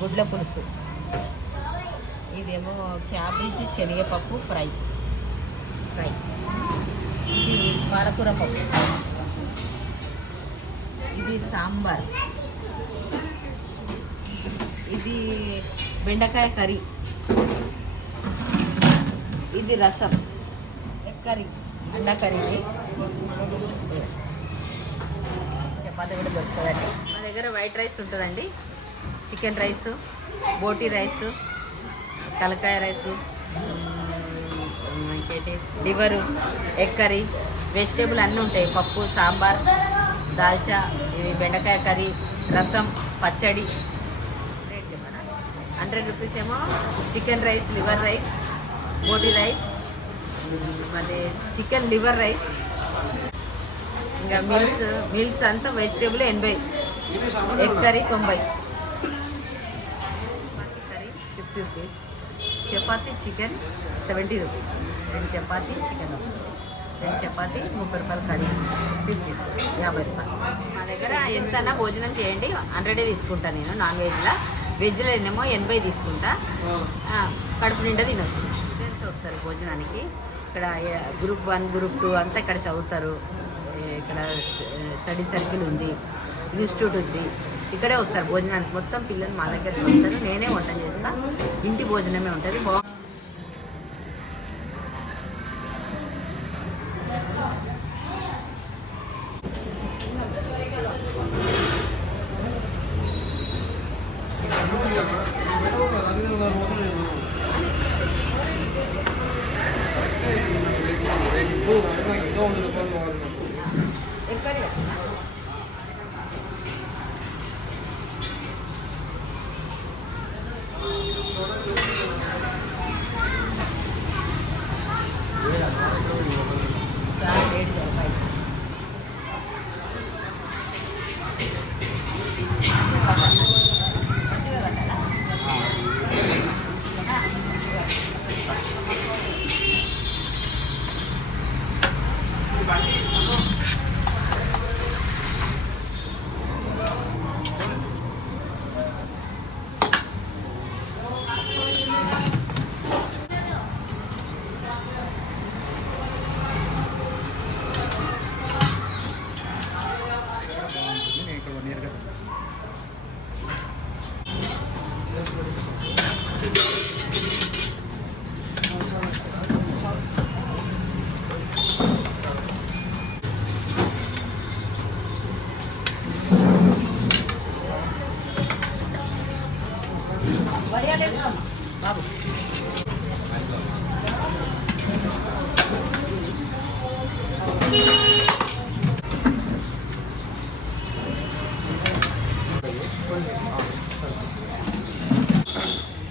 గుడ్ల పులుసు, ఇదేమో క్యాబేజీ శనగపప్పు ఫ్రై, ఇది పాలకూర పప్పు, ఇది సాంబార్, ఇది బెండకాయ కర్రీ, ఇది రసం, ఎగ్ కర్రీ, అండా కర్రీ, చపాతీ కూడా దొరుకుతుందండి. మా దగ్గర వైట్ రైస్ ఉంటుందండి, చికెన్ రైసు, బోటీ రైసు, తలకాయ రైసు, ఇంకేంటి లివరు, ఎగ్ కర్రీ, వెజిటేబుల్ అన్నీ ఉంటాయి. పప్పు, సాంబార్, దాల్చా, ఇవి బెండకాయ కర్రీ, రసం, పచ్చడి. రేట్ చెప్పనా? 100 రూపీస్ ఏమో చికెన్ రైస్, లివర్ రైస్, బోటీ రైస్, మరి చికెన్ లివర్ రైస్. ఇంకా మీల్స్ అంతా vegetable 80, egg curry 90, curry 50 rupees, chapati chicken 70 rupees, 2 chapati chicken వస్తుంది, 2 చపాతీ 30 రూపాయలు, కర్రీ 50 రూపాయలు. మా దగ్గర ఎంతన్నా భోజనం చేయండి, 100 తీసుకుంటాను నేను. నాన్ వెజ్లో, వెజ్లో ఏమో 80 తీసుకుంటా. కడుపు నిండా తినొచ్చు. స్టూడెంట్స్ వస్తారు భోజనానికి. ఇక్కడ గ్రూప్ 1, గ్రూప్ 2 అంతా ఇక్కడ చదువుతారు. ఇక్కడ స్టడీ సర్కిల్ ఉంది, ఇన్స్టిట్యూట్ ఉంది, ఇక్కడే వస్తారు భోజనానికి. మొత్తం పిల్లలు మా దగ్గరికి వస్తారు, నేనే వంట చేస్తాను. ఇంటి భోజనమే ఉంటుంది. బాబు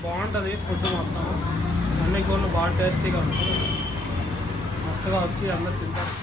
బాగుంటుంది ఫుడ్ మొత్తం. అన్ని కూరలు బాగా టేస్టీగా ఉంటుంది. మస్తుగా వచ్చి అందరు తింటారు.